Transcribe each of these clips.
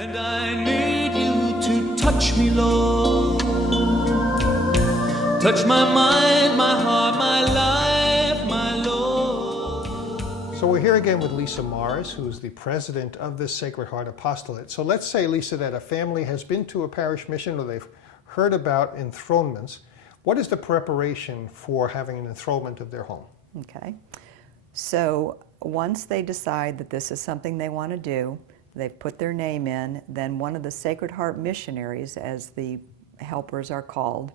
And I need you to touch me, Lord. Touch my mind, my heart, my life, my Lord. So we're here again with Lisa Morris, who's the president of the Sacred Heart Apostolate. So let's say, Lisa, that a family has been to a parish mission or they've heard about enthronements. What is the preparation for having an enthronement of their home? Okay. So once they decide that this is something they want to do, they've put their name in, then one of the Sacred Heart missionaries, as the helpers are called,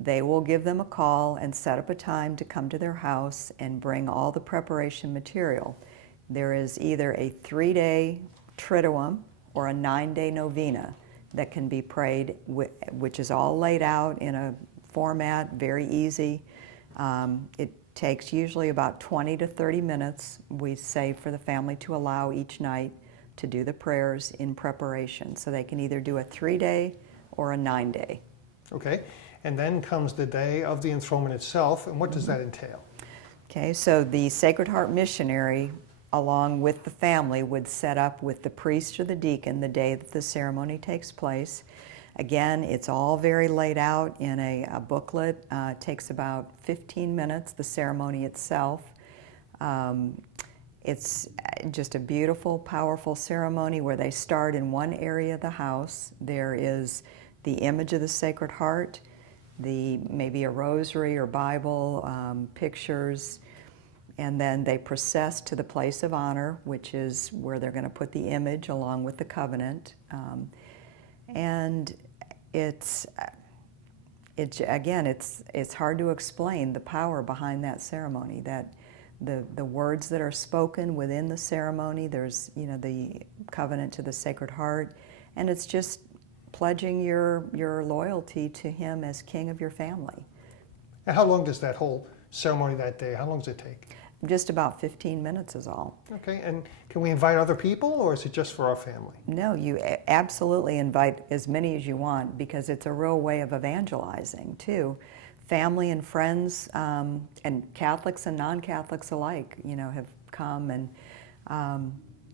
they will give them a call and set up a time to come to their house and bring all the preparation material. There is either a 3-day Triduum or a 9-day Novena that can be prayed, which is all laid out in a format, very easy. It takes usually about 20 to 30 minutes, we say, for the family to allow each night to do the prayers in preparation. So they can either do a 3-day or a 9-day. Okay, and then comes the day of the enthronement itself, and what does that entail? Okay, so the Sacred Heart missionary, along with the family, would set up with the priest or the deacon the day that the ceremony takes place. Again, it's all very laid out in a booklet. It takes about 15 minutes, the ceremony itself. It's just a beautiful, powerful ceremony where they start in one area of the house. There is the image of the Sacred Heart, maybe a rosary or Bible, pictures, and then they process to the place of honor, which is where they're going to put the image along with the covenant. And it's hard to explain the power behind that ceremony, that the words that are spoken within the ceremony. There's, the covenant to the Sacred Heart, and it's just pledging your loyalty to Him as King of your family. And how long does that whole ceremony that day, how long does it take? Just about 15 minutes is all. Okay, and can we invite other people, or is it just for our family? No, you absolutely invite as many as you want, because it's a real way of evangelizing too. Family and friends, and Catholics and non-Catholics alike, have come, and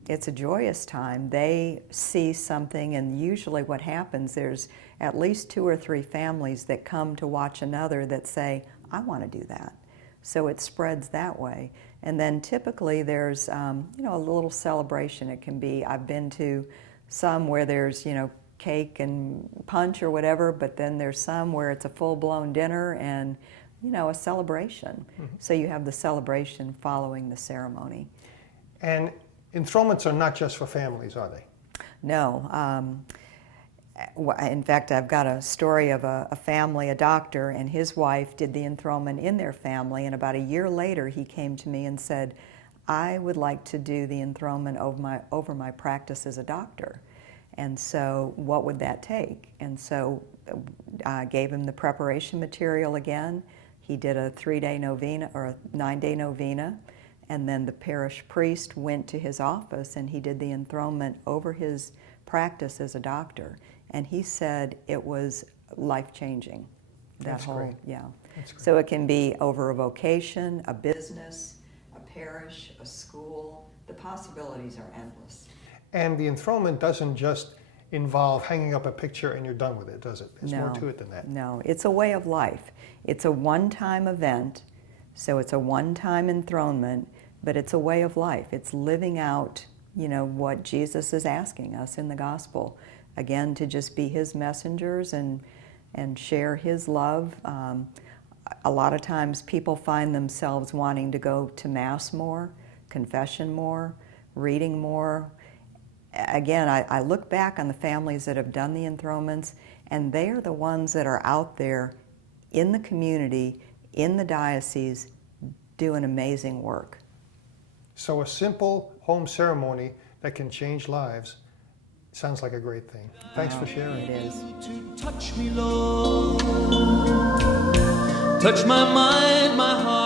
it's a joyous time. They see something, and usually what happens, there's at least 2 or 3 families that come to watch another that say, I want to do that. So it spreads that way. And then typically there's, a little celebration. It can be, I've been to some where there's, cake and punch or whatever, but then there's some where it's a full-blown dinner and, a celebration. Mm-hmm. So you have the celebration following the ceremony. And enthronements are not just for families, are they? No. In fact, I've got a story of a family, a doctor and his wife did the enthronement in their family, and about a year later he came to me and said, I would like to do the enthronement over my practice as a doctor. And so what would that take? And so I gave him the preparation material again. He did a 3-day novena or a 9-day novena, and then the parish priest went to his office and he did the enthronement over his practice as a doctor. And he said it was life-changing. That's great. Yeah. That's great. So it can be over a vocation, a business, a parish, a school. The possibilities are endless. And the enthronement doesn't just involve hanging up a picture and you're done with it, does it? There's more to it than that. No, it's a way of life. It's a one-time event, so it's a one-time enthronement, but it's a way of life. It's living out, what Jesus is asking us in the gospel. Again, to just be His messengers and share His love. A lot of times people find themselves wanting to go to Mass more, confession more, reading more. Again, I look back on the families that have done the enthronements, and they are the ones that are out there in the community, in the diocese, doing amazing work. So a simple home ceremony that can change lives sounds like a great thing. Thanks for sharing. It is. To touch me, Lord. Touch my mind, my heart.